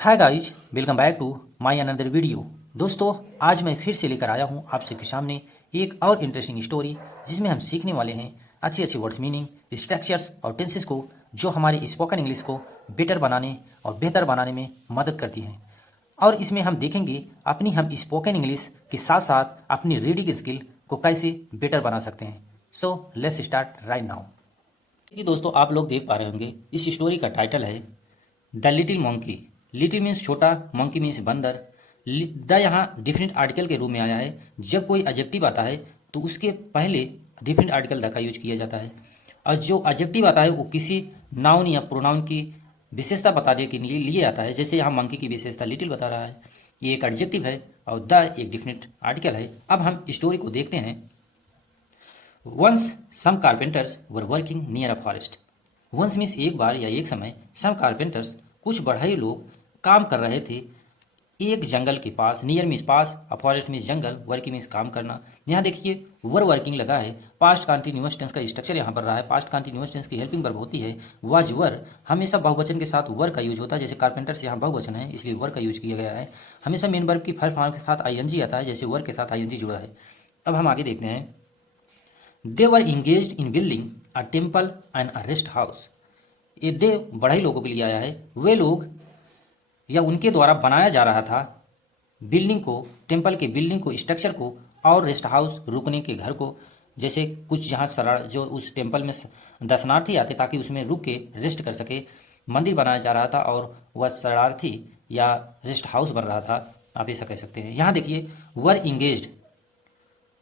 Hi guys, welcome back to my another video. दोस्तों, आज मैं फिर से लेकर आया हूँ आप सबके सामने एक और इंटरेस्टिंग स्टोरी, जिसमें हम सीखने वाले हैं अच्छी अच्छी वर्ड्स मीनिंग, स्ट्रक्चर्स और टेंसेस को, जो हमारे स्पोकन इंग्लिश को बेटर बनाने और बेहतर बनाने में मदद करती हैं। और इसमें हम देखेंगे हम स्पोकन इंग्लिश के साथ साथ अपनी रीडिंग स्किल को कैसे बेटर बना सकते हैं। So let's start right now. देखिए दोस्तों, आप लोग देख पा रहे होंगे इस स्टोरी का टाइटल है the little monkey. Little means छोटा, मंकी मीन्स बंदर। द यहाँ डिफरेंट आर्टिकल के रूप में आया है। जब कोई एडजेक्टिव आता है तो उसके पहले डिफरेंट आर्टिकल द का यूज किया जाता है, और जो एडजेक्टिव आता है वो किसी नाउन या प्रोनाउन की विशेषता बताने के लिए आता है। जैसे यहाँ मंकी की विशेषता लिटिल बता रहा है, ये एक एडजेक्टिव है और द एक डिफरेंट आर्टिकल है। अब हम स्टोरी को देखते हैं। Once some carpenters were working near a forest. Once means एक बार या एक समय, सम कारपेंटर्स कुछ बढ़ई लोग काम कर रहे थे एक जंगल के पास। नियर मीन्स पास, अ फॉरेस्ट मीन्स जंगल, वर्किंग मीन्स काम करना। यहाँ देखिए वर वर्किंग लगा है। पास्ट कंटिन्यूअस टेंस का स्ट्रक्चर यहाँ पर रहा है। पास्ट कंटिन्यूअस टेंस की हेल्पिंग वर्ब होती है वाज वर। हमेशा बहुवचन के साथ वर का यूज होता है। जैसे कारपेंटर्स यहाँ बहुवचन है इसलिए वर का यूज किया गया है। हमेशा मेन वर्ब की फर्स्ट फॉर्म के साथ आईएनजी आता है, जैसे वर के साथ आईएनजी जुड़ा है। अब हम आगे देखते हैं। They were engage in building a temple and a rest house. ये दे बढ़ई लोगों के लिए आया है। वे लोग या उनके द्वारा बनाया जा रहा था बिल्डिंग को, टेम्पल के बिल्डिंग को, स्ट्रक्चर को, और रेस्ट हाउस रुकने के घर को। जैसे कुछ जहाँ शरण जो उस टेम्पल में दर्शनार्थी आते ताकि उसमें रुक के रेस्ट कर सके, मंदिर बनाया जा रहा था और वह शरणार्थी या रेस्ट हाउस बन रहा था, आप ऐसा कह सकते हैं। यहाँ देखिए वर इंगेज्ड,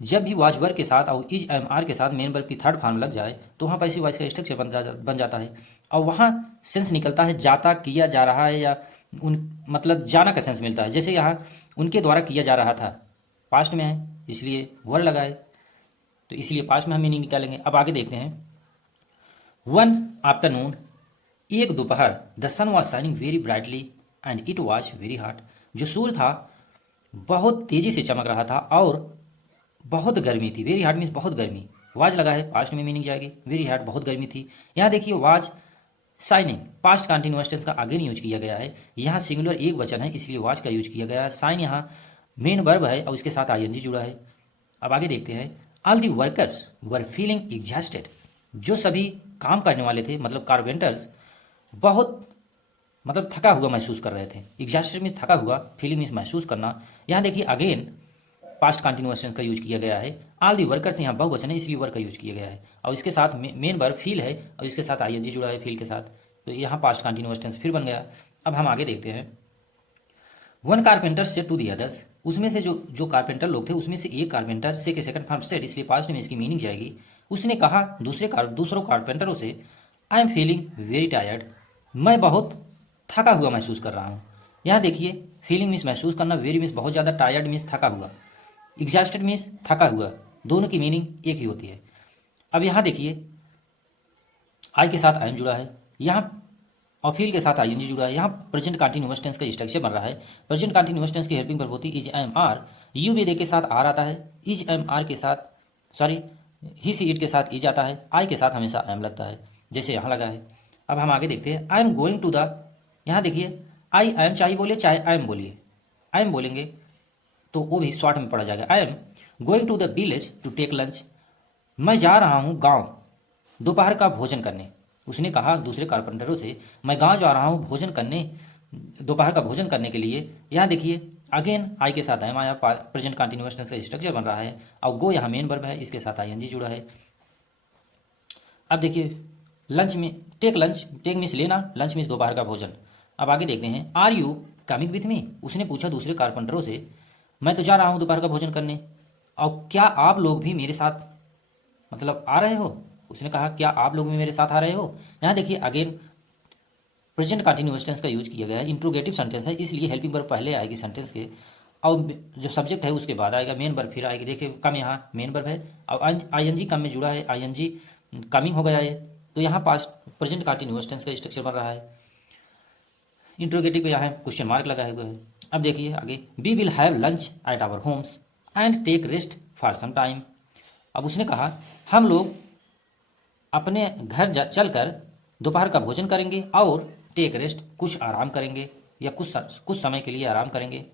जब भी वॉज वर्ब के साथ और इज एम आर के साथ मेन वर्ब की थर्ड फॉर्म लग जाए तो वहाँ पैसिव वॉइस का स्ट्रक्चर बन जाता है, और वहाँ सेंस निकलता है जाता, किया जा रहा है, या उन मतलब जाना का सेंस मिलता है। जैसे यहाँ उनके द्वारा किया जा रहा था, पास्ट में है इसलिए वर लगाए, तो इसलिए पास्ट में हम मीनिंग निकालेंगे। अब आगे देखते हैं। वन आफ्टरनून, एक दोपहर, the sun was shining very brightly and it was very hot. जो सूर्य था बहुत तेजी से चमक रहा था और बहुत गर्मी थी। वेरी हार्ड मीन्स बहुत गर्मी। वाज लगा है, पास्ट में मीनिंग जाएगी। वेरी हार्ड बहुत गर्मी थी। यहाँ देखिए was shining, past continuous tense का आगे नहीं यूज किया गया है। यहाँ सिंगुलर एक वचन है इसलिए वाज का यूज किया गया है। साइन यहाँ मेन वर्ब है और उसके साथ आईएनजी जुड़ा है। अब आगे देखते हैं। All the workers were feeling exhausted. जो सभी काम करने वाले थे मतलब कारपेंटर्स बहुत थका हुआ महसूस कर रहे थे। एग्जॉस्टेड मीन्स थका हुआ, फीलिंग मीन्स महसूस करना। यहाँ देखिए अगेन पास्ट कंटिन्यूअस टेंस का यूज किया गया है। ऑल दी वर्कर्स यहाँ बहुवचन है इसलिए वर्क का यूज किया गया है, और इसके साथ मेन वर्ब फील है और इसके साथ आईएनजी जुड़ा है फील के साथ, तो यहाँ पास्ट कंटिन्यूअस टेंस फिर बन गया। अब हम आगे देखते हैं। One carpenter said to the others. उसमें से जो जो कारपेंटर लोग थे उसमें से एक कारपेंटर से के सेकंड फॉर्म सेड इसलिए पास्ट में इसकी मीनिंग जाएगी। उसने कहा दूसरों कारपेंटरों से, I am feeling very tired. मैं बहुत थका हुआ महसूस कर रहा हूँ। यहाँ देखिए फीलिंग मीन्स महसूस करना, वेरी मीन्स बहुत ज़्यादा, टायर्ड मीन्स थका हुआ, एग्जॉस्टेड मीन्स थका हुआ। दोनों की मीनिंग एक ही होती है। अब यहाँ देखिए आई के साथ आई एम जुड़ा है, यहाँ और फील के साथ आईएनजी जुड़ा है। यहाँ प्रेजेंट कंटिन्यूअस टेंस का स्ट्रक्चर बन रहा है। प्रेजेंट कंटिन्यूअस टेंस की हेल्पिंग वर्ब होती है इज एम आर। यू भी दे के साथ आर आता है, इज एम आर के साथ सॉरी ही सी इट के साथ इज आता है, आई के साथ हमेशा आई एम लगता है जैसे यहाँ लगा है। अब हम आगे देखते हैं। I am going to the, यहाँ देखिए आई एम चाहे बोलिए चाहे आई एम बोलिए, आई एम बोलेंगे तो वो भी शॉर्ट में पड़ा जाएगा। I am going to the village to take lunch. मैं जा रहा हूँ गाँव दोपहर का भोजन करने। उसने कहा दूसरे कारपेंटरों से, मैं गांव जा रहा हूँ भोजन करने, दोपहर का भोजन करने के लिए। यहाँ देखिए अगेन आई के साथ एम आया, प्रेजेंट कंटिन्यूअस टेंस का स्ट्रक्चर बन रहा है, और गो यहाँ मेन वर्ब है इसके साथ आईएनजी जुड़ा है। अब देखिए लंच में, टेक लंच, टेक मीन्स लेना, लंच मीन्स दोपहर का भोजन। अब आगे देखते हैं। Are you coming with me. उसने पूछा दूसरे कारपेंटरों से, मैं तो जा रहा हूँ दोपहर का भोजन करने, और क्या आप लोग भी मेरे साथ आ रहे हो। उसने कहा क्या आप लोग भी मेरे साथ आ रहे हो। यहाँ देखिए अगेन प्रेजेंट कंटिन्यूअस टेंस का यूज किया गया है। इंट्रोगेटिव सेंटेंस है इसलिए हेल्पिंग वर्ब पहले आएगी सेंटेंस के, और जो सब्जेक्ट है उसके बाद आएगा मेन वर्ब फिर आएगी। देखिए कम यहाँ मेन वर्ब है और आईएनजी कम में जुड़ा है, आईएनजी कमिंग हो गया है, तो यहाँ पास्ट प्रेजेंट कंटिन्यूअस टेंस का स्ट्रक्चर बन रहा है। इंट्रोगेटिव पे यहाँ क्वेश्चन मार्क लगाए हुए हैं। अब देखिए आगे। We will have lunch at our homes and take rest for some time. अब उसने कहा हम लोग अपने घर चलकर दोपहर का भोजन करेंगे और टेक रेस्ट कुछ आराम करेंगे। या कुछ समय के लिए आराम करेंगे।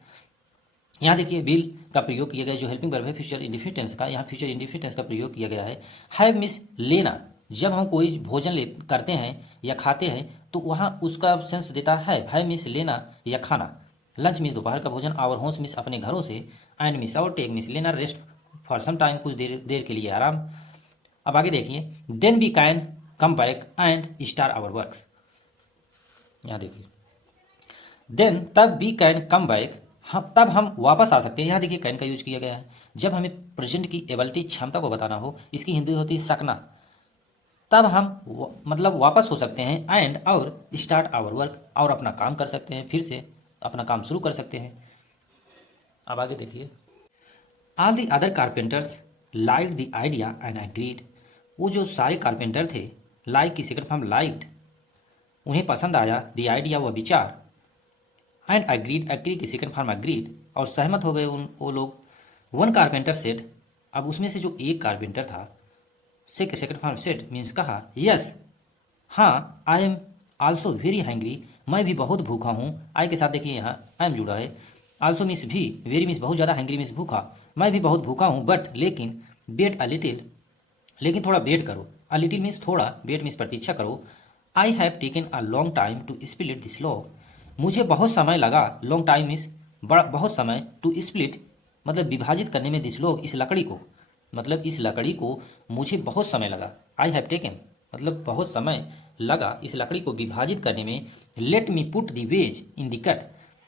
यहाँ देखिए विल का प्रयोग किया गया जो हेल्पिंग वर्ब है फ्यूचर इंडिफिनिटेंस का, यहाँ फ्यूचर इंडिफिनिटेंस का प्रयोग किया गया है। हैव मीन्स लेना, जब हम कोई भोजन ले करते हैं या खाते हैं तो वहाँ उसका सेंस देता है। हैव मीन्स लेना या खाना। लंच मीन्स दोपहर का भोजन। आवर होम्स मीन्स अपने घरों से। And means our take means लेना रेस्ट फॉर सम टाइम, कुछ देर के लिए आराम। अब आगे देखिए then we can come back and start our works. यहाँ देखिए देन तब वी कैन कम बैक, हम तब हम वापस आ सकते हैं। यहाँ देखिए कैन का यूज किया गया है जब हमें प्रेजेंट की एबिलिटी क्षमता को बताना हो, इसकी हिंदी होती है सकना, तब हम मतलब वापस हो सकते हैं। एंड और स्टार्ट आवर वर्क, और अपना काम कर सकते हैं, फिर से अपना काम शुरू कर सकते हैं। अब आगे देखिए all the other carpenters like the idea and agreed. वो जो सारे कारपेंटर थे, लाइक की सेकंड फॉर्म लाइक्ड, उन्हें पसंद आया द आइडिया वह विचार। एंड एग्रीड, एग्री की सेकंड फॉर्म एग्रीड, और सहमत हो गए वो लोग। वन कारपेंटर सेड, अब उसमें से जो एक कारपेंटर था, से के सेकंड फॉर्म सेड मीन्स कहा, यस हाँ, I am also very hangry, मैं भी बहुत भूखा हूँ। आई के साथ देखिए यहाँ आई एम जुड़ा है। आल्सो मीन्स भी, वेरी मीन्स बहुत ज़्यादा, हैंग्री मीन्स भूखा, मैं भी बहुत भूखा हूँ। बट लेकिन, वेट अ लिटिल, लेकिन थोड़ा वेट करो। अ लिटिल मीन्स थोड़ा, वेट मीन्स प्रतीक्षा करो। I have taken a long time to split this log, मुझे बहुत समय लगा। लॉन्ग टाइम मीन्स बहुत समय, टू स्प्लिट मतलब विभाजित करने में, दिस लॉग इस लकड़ी को, मतलब इस लकड़ी को मुझे बहुत समय लगा। आई हैव टेकन मतलब बहुत समय लगा इस लकड़ी को विभाजित करने में। Let me put the wedge in the cut,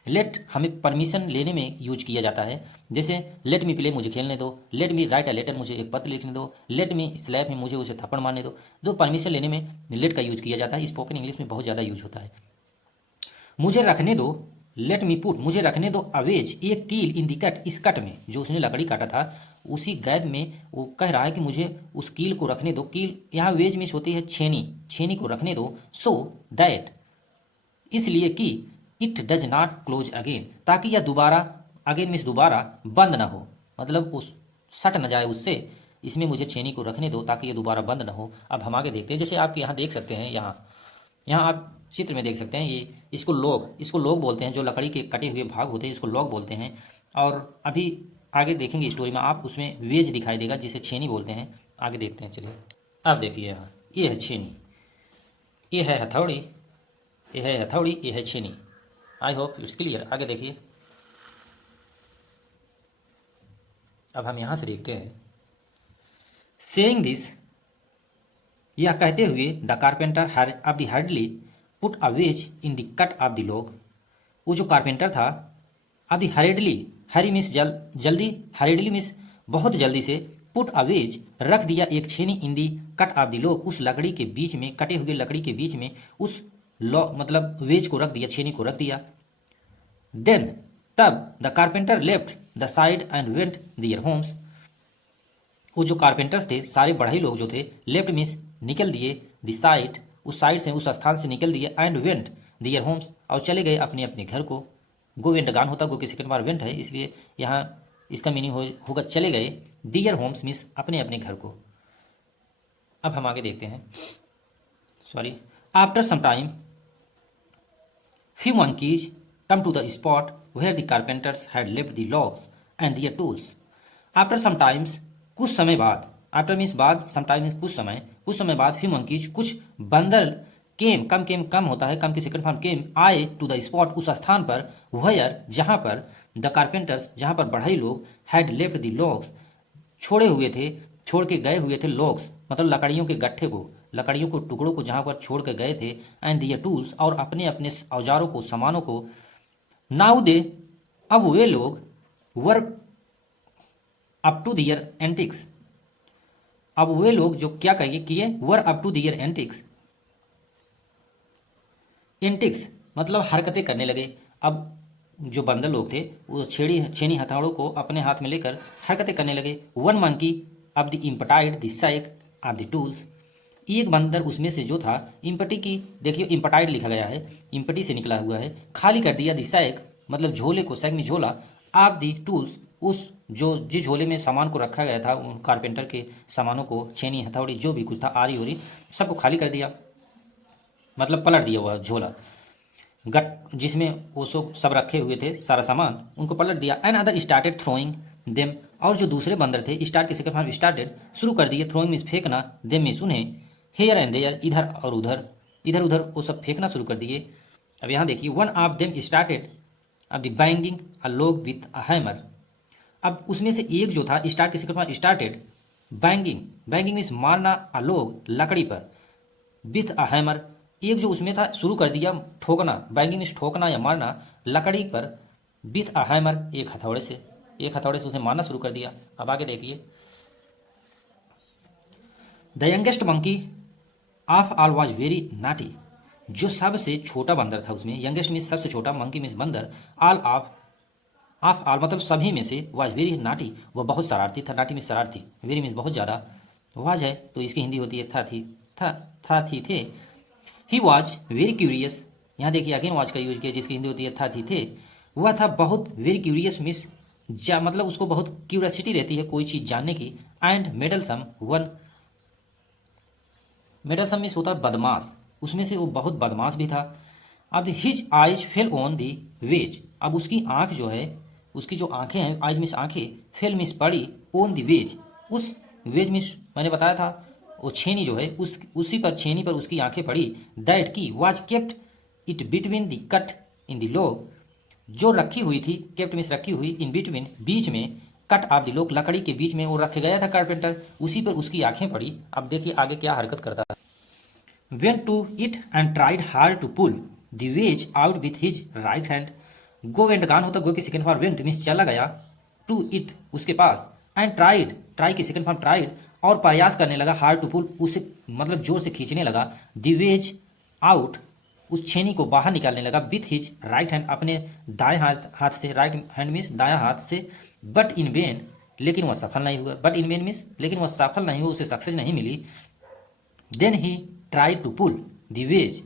let हमें परमिशन लेने में यूज किया जाता है। जैसे लेट मी प्ले, मुझे खेलने दो। Let me write a letter, मुझे एक पत्र लिखने दो। लेट मी स्लैप में, मुझे उसे थप्पड़ मारने दो। जो परमिशन लेने में लेट का यूज किया जाता है, स्पोकन इंग्लिश में बहुत ज़्यादा यूज होता है। मुझे रखने दो, लेट मी पुट, मुझे रखने दो अवेज, एक कील इन दी कट, इस कट में जो उसने लकड़ी काटा था उसी गैप में वो कह रहा है कि मुझे उस कील को रखने दो। कील यहाँ वेज में होती है छेनी, छेनी को रखने दो। सो दैट, इसलिए कि it does not close again, ताकि यह दोबारा, अगेन मीन्स दोबारा, बंद ना हो, मतलब उस सट न जाए उससे। इसमें मुझे छेनी को रखने दो ताकि ये दोबारा बंद ना हो। अब हम आगे देखते हैं, जैसे आप यहाँ देख सकते हैं, यहाँ यहाँ आप चित्र में देख सकते हैं, ये इसको लोग बोलते हैं, जो लकड़ी के कटे हुए भाग होते हैं इसको लोग बोलते हैं। और अभी आगे देखेंगे स्टोरी में आप, उसमें वेज दिखाई देगा जिसे छेनी बोलते हैं। आगे देखते हैं, चलिए। अब देखिए यहाँ ये है छेनी, ये है हथौड़ी, ये है हथौड़ी, ये है छेनी। I hope it's clear. आगे देखिए, अब हम यहाँ से देखते हैं। सेइंग दिस, यह कहते हुए, the carpenter of the hardly put a veg in the cut off the log, वो जो कारपेंटर था, अब द हरेडली, हरी मिस जल्दी, हरेडली मिस बहुत जल्दी से, पुट अ वेज रख दिया एक छेनी, इन दी कट ऑफ द लॉग, उस लकड़ी के बीच में, कटे हुए लकड़ी के बीच में उस लॉ मतलब वेज को रख दिया, छेनी को रख दिया। देन तब the carpenter left the side and went their homes, वो जो कारपेंटर्स थे, सारे बढ़ई लोग जो थे, लेफ्ट मीन्स निकल दिए, द साइड उस साइड से, उस स्थान से निकल दिए, एंड वेंट दियर होम्स और चले गए अपने अपने घर को। गो वेंट गान होता, गो की सेकंड बार वेंट है, इसलिए यहाँ इसका मीनिंग होगा चले गए। दियर होम्स मीन्स अपने अपने घर को। अब हम आगे देखते हैं, sorry. After some time few monkeys come to the spot where the carpenters had left the logs and their tools. After some times, कुछ समय बाद, आफ्टर मीन्स बाद, समटाइम मीन्स कुछ समय बाद, few monkeys कुछ बंदर, केम कम होता है, कम की सेकंड फॉर्म केम, आए टू द स्पॉट उस स्थान पर, वेयर जहाँ पर, द कारपेंटर्स जहाँ पर बढ़ई लोग, हैड लेफ्ट द लॉग्स छोड़े हुए थे, छोड़ के गए हुए थे, लॉग्स मतलब लकड़ियों के गट्ठे को, लकड़ियों को टुकड़ों को जहाँ पर छोड़ के गए थे, एंड दियर टूल्स और अपने अपने औजारों को, सामानों को। नाउ दे, अब वे लोग, were up to their antics, अब वे लोग जो क्या कहिए किए, were up to their antics, antics मतलब हरकतें करने लगे। अब जो बंदर लोग थे वो छेनी हथौड़ों को अपने हाथ में लेकर हरकतें करने लगे। One monkey of the emptied the sack of the tools, एक बंदर उसमें से जो था, इम्पटी की, देखिए इम्पटाइड लिखा गया है, इम्पटी से निकला हुआ है, खाली कर दिया, द सैक मतलब झोले को, सैक में झोला, ऑफ द टूल्स उस जो जिस झोले में सामान को रखा गया था, उन कारपेंटर के सामानों को, छेनी हथौड़ी जो भी कुछ था, आरी ओरी सबको खाली कर दिया, मतलब पलट दिया हुआ झोला। गट जिसमें वो सब रखे हुए थे सारा सामान, उनको पलट दिया। And other started throwing them, और जो दूसरे बंदर थे, स्टार्ट के सेकंड फॉर्म स्टार्टेड, शुरू कर दिए, थ्रोइंग मीन्स फेंकना, देम मीन्स उन्हें, हेयर एंड देयर इधर और उधर, इधर उधर वो सब फेंकना शुरू कर दिए। अब यहाँ देखिए, वन ऑफ देम स्टार्टेड अब the banging a log with a hammer. अब उसमें से एक जो था, स्टार्ट के second form started, banging, banging means मारना, अ लॉग लकड़ी पर, विथ अ हैमर, एक जो उसमें था शुरू कर दिया ठोकना, बैंगिंग मीन्स ठोकना या मारना लकड़ी पर, विथ अ हैमर एक हथौड़े से, एक हथौड़े से उसे मारना शुरू कर दिया। अब आगे देखिए, the youngest monkey of all was very naughty, जो सबसे छोटा बंदर था उसमें, यंगेस्ट मीन्स सबसे छोटा, मंकी मीन्स बंदर, ऑल ऑफ ऑल मतलब सभी में से, वाज वेरी नाटी वह बहुत शरारती था, नाटी मीन्स शरारती, वेरी मीन्स बहुत ज़्यादा, वाज है तो इसकी हिंदी होती है था थी, था थी थे। ही वॉज वेरी क्यूरियस, यहाँ देखिए अगेन वॉज का यूज किया जिसकी हिंदी होती है था थी थे। वह था बहुत, वेरी क्यूरियस मीन्स मतलब उसको बहुत क्यूरियसिटी रहती है कोई चीज़ जानने की। एंड मेडलसम वन, मेडलसम मीन्स होता है बदमाश, उसमें से वो बहुत बदमाश भी था। अब his eyes fell on the wedge, अब उसकी आंख जो है, उसकी जो आंखें हैं, आइज मीन्स आंखें, फेल मीन्स पड़ी, ऑन दी वेज, उस वेज मीन्स मैंने बताया था वो छेनी जो है, उसी पर, छेनी पर उसकी आंखें पड़ी। दैट की was kept it between the cut in the log, जो रखी हुई थी, केप्ट मीन्स रखी हुई, इन बिटवीन बीच में, कट ऑफ द लॉग लकड़ी के बीच में वो रख गया था कारपेंटर, उसी पर उसकी आंखें पड़ी। अब देखिए आगे क्या हरकत करता है। went to it and tried hard to pull the wedge out with his right hand। go went गान होता, गो की सेकंड फॉर्म went मीन्स चला गया, to it उसके पास, and tried, ट्राई की सेकंड फॉर्म tried, और प्रयास करने लगा, hard to pull उसे मतलब जोर से खींचने लगा, the wedge out उस छेनी को बाहर निकालने लगा, with his right hand अपने दाएं हाथ से, राइट हैंड मीन्स दायां हाथ से, but in vain लेकिन वह सफल नहीं हुआ, but in vain मीन्स लेकिन वह सफल नहीं हुआ, उसे सक्सेस नहीं मिली। Then he tried to pull the wedge,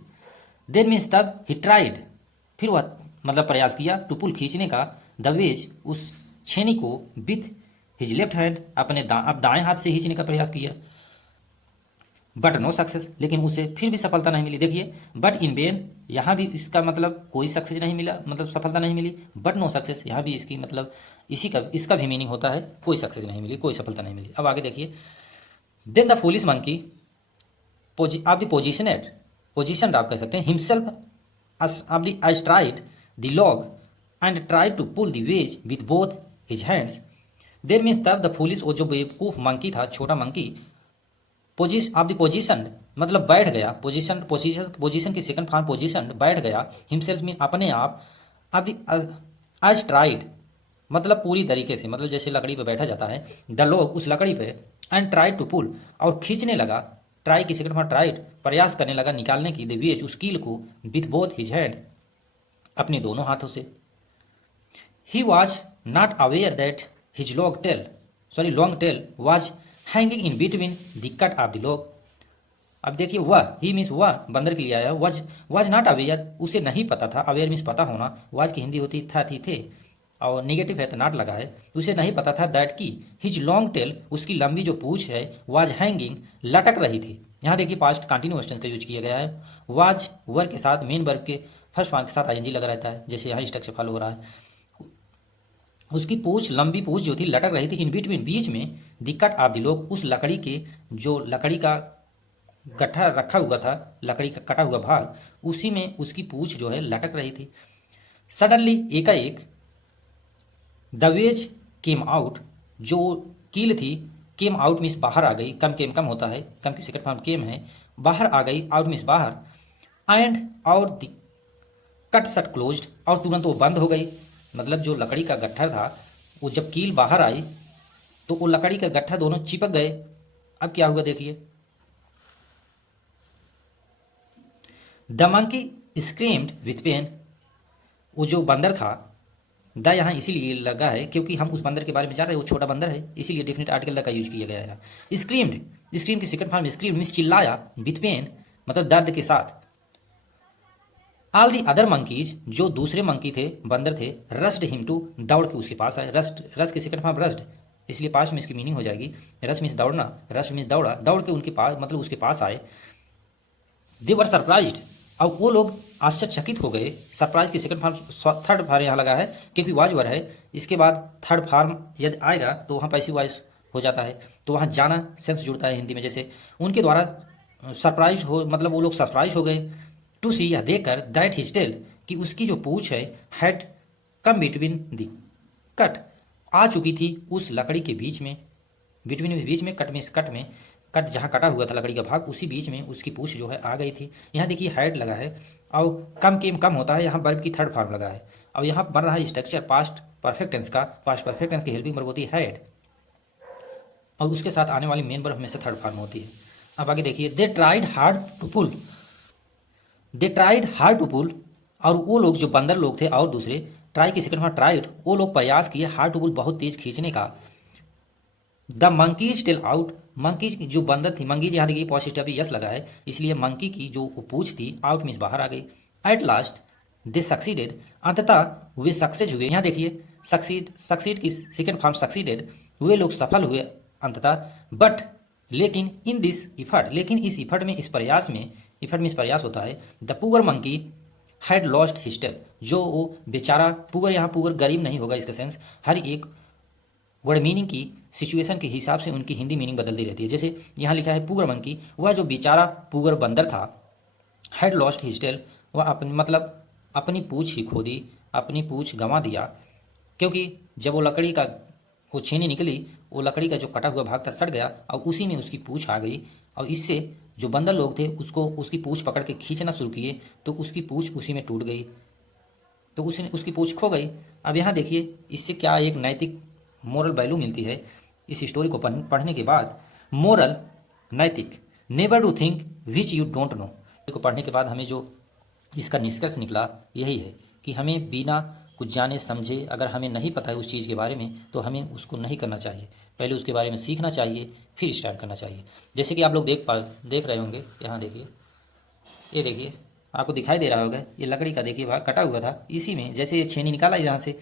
then means तब, ही ट्राइड फिर वह मतलब प्रयास किया, टू पुल खींचने का, द वेज उस छेनी को, विथ हिज लेफ्ट हैंड अपने अब दाएं हाथ से खींचने का प्रयास किया, बट नो सक्सेस लेकिन उसे फिर भी सफलता नहीं मिली। देखिए बट इन वेन, यहाँ भी इसका मतलब कोई सक्सेस नहीं मिला, मतलब सफलता नहीं मिली, बट नो सक्सेस यहाँ भी इसकी मतलब इसी का, इसका भी मीनिंग होता है कोई सक्सेस नहीं मिली, कोई सफलता नहीं मिली। अब आगे देखिए, देन द फूलिश मंकी, आप दी पोजिशन आप कह सकते हैं, हिमसेल्फ आप the I tried the log and tried to pull the wedge with both his hands. There means तब द फूलिश, वो जो बेवकूफ मंकी था, छोटा मंकी, आप दी पोजिशन मतलब बैठ गया, पोजिशन की सेकंड फॉर्म पोजिशन, बैठ गया, हिमसेल्फ मीन अपने आप दी आज ट्राइड मतलब पूरी तरीके से, मतलब जैसे लकड़ी पे बैठा जाता है, द लॉग उस लकड़ी पे, एंड ट्राइड टू पुल और खींचने लगा, ट्राई की सेकंड फॉर्म ट्राइड प्रयास करने लगा निकालने की, द वेज उस कील को, विथ बोथ हिज हैंड अपने दोनों हाथों से। He was not aware that his long tail was hanging in between the cut off the log. अब देखिए वह, ही मीन्स वह बंदर के लिए आया, वॉज नॉट अवेयर उसे नहीं पता था, अवेयर मीन्स पता होना, वाज की हिंदी होती था थी थे, और निगेटिव है तो नॉट लगा है, उसे नहीं पता था दैट की हिज लॉन्ग टेल उसकी लंबी जो पूछ है, वाज हैंगिंग लटक रही थी। यहाँ देखिए पास्ट कंटिन्यूअस टेंस का यूज किया गया है, वाज वर्ब के साथ, मेन वर्ब के फर्स्ट फॉर्म के साथ आईएनजी लगा रहता है, जैसे यहाँ स्ट्रक्चर फॉलो हो रहा है। उसकी पूछ, लंबी पूछ जो थी लटक रही थी, इन बिटवीन बीच में, दिक्कत ऑफ द लॉग उस लकड़ी के, जो लकड़ी का गट्ठा रखा हुआ था, लकड़ी का कटा हुआ भाग, उसी में उसकी पूछ जो है लटक रही थी। सडनली एकाएक, द वेज केम आउट जो कील थी, केम आउट मीन्स बाहर आ गई, कम होता है, कम की सेकंड फॉर्म केम है, बाहर आ गई, आउट मीन्स बाहर, एंड और द कट सट क्लोज्ड और तुरंत वो बंद हो गई, मतलब जो लकड़ी का गट्ठा था वो जब कील बाहर आई तो वो लकड़ी का गट्ठा दोनों चिपक गए। अब क्या हुआ देखिए, the monkey screamed with pain, वो जो बंदर था, द यहाँ इसीलिए लगा है क्योंकि हम उस बंदर के बारे में जान रहे हैं, वो छोटा बंदर है, इसीलिए डेफिनेट आर्टिकल द का यूज किया गया है। स्क्रीम्ड, स्क्रीम की सेकंड फॉर्म स्क्रीम मीन्स चिल्लाया, विथ पेन मतलब दर्द के साथ। ऑल दी अदर मंकीज जो दूसरे मंकी थे, बंदर थे, रस्ड हिम टू दौड़ के उसके पास आए, रस की सेकंड फॉर्म रस्ड, इसलिए पास में इसकी मीनिंग हो जाएगी, रस मीन्स दौड़ना, रस मीन्स दौड़ा, दौड़ के उनके पास मतलब उसके पास आए। दे वर सरप्राइज्ड, अब वो लोग आश्चर्यचकित हो गए। सरप्राइज की सेकंड फार्म थर्ड फार्म यहाँ लगा है क्योंकि वाज वर है। इसके बाद थर्ड फार्म यदि आएगा तो वहाँ पैसिव वॉइस हो जाता है, तो वहाँ जाना सेंस जुड़ता है हिंदी में। जैसे उनके द्वारा सरप्राइज हो, मतलब वो लोग सरप्राइज हो गए टू सी, या देखकर, दैट हिज टेल, कि उसकी जो पूछ है, had come between the cut, आ चुकी थी उस लकड़ी के बीच में। बिटवीन बीच में, कट में, कट में, कट जहाँ कटा हुआ था लकड़ी का भाग उसी बीच में उसकी पूछ जो है आ गई थी। यहाँ देखिए हैड लगा है और कम के कम होता है, यहाँ वर्ब की थर्ड फॉर्म लगा है। अब यहाँ बन रहा है स्ट्रक्चर पास्ट परफेक्ट टेंस का। पास्ट परफेक्ट टेंस की हेल्पिंग वर्ब होती है हैड और उसके साथ आने वाली मेन वर्ब हमेशा थर्ड फॉर्म होती है। अब आगे देखिए, they tried hard to pull, they tried hard to pull, और वो लोग जो बंदर लोग थे और दूसरे, ट्राई की सेकंड फॉर्म ट्राइड, वो लोग प्रयास किए हार्ड टू पुल बहुत तेज खींचने का। The monkey's tail out, monkeys की जो बंदर थी, मंकीज यहाँ देखिए पॉजिटिव अभी यस लगा है, इसलिए मंकी की जो पूछ थी आउट मीन्स बाहर आ गई। एट लास्ट दे सक्सीडेड, अंततः वे सक्सेस हुए। यहाँ देखिए सक्सीड, सक्सीड की सेकेंड फॉर्म सक्सीडेड, वे लोग सफल हुए अंततः। बट लेकिन इन दिस इफर्ट, लेकिन इस इफर्ट में, इस प्रयास में, इफर्ट में इस प्रयास होता है, the poor monkey had lost his step, जो वो बेचारा, पुअर यहाँ पुअर गरीब नहीं होगा इसका सेंस, हर एक वर्ड मीनिंग की सिचुएशन के हिसाब से उनकी हिंदी मीनिंग बदलती रहती है। जैसे यहाँ लिखा है पुअर मंकी, वह जो बेचारा पुअर बंदर था, हैड लॉस्ट हिज टेल, वह अपनी, मतलब अपनी पूछ ही खो दी, अपनी पूछ गंवा दिया, क्योंकि जब वो लकड़ी का वो छेनी निकली, वो लकड़ी का जो कटा हुआ भाग था सड़ गया और उसी में उसकी पूछ आ गई, और इससे जो बंदर लोग थे उसको उसकी पूछ पकड़ के खींचना शुरू किए तो उसकी पूछ उसी में टूट गई, तो उसकी पूछ खो गई। अब यहाँ देखिए इससे क्या एक नैतिक मोरल वैल्यू मिलती है इस स्टोरी को पढ़ने के बाद। मोरल, नैतिक, never do think which you don't know, को पढ़ने के बाद हमें जो इसका निष्कर्ष निकला यही है कि हमें बिना कुछ जाने समझे, अगर हमें नहीं पता है उस चीज़ के बारे में तो हमें उसको नहीं करना चाहिए, पहले उसके बारे में सीखना चाहिए फिर स्टार्ट करना चाहिए। जैसे कि आप लोग देख रहे होंगे, यहाँ देखिए, ये देखिए आपको दिखाई दे रहा होगा, ये लकड़ी का देखिए भाग कटा हुआ था, इसी में जैसे ये छेनी निकाला यहाँ से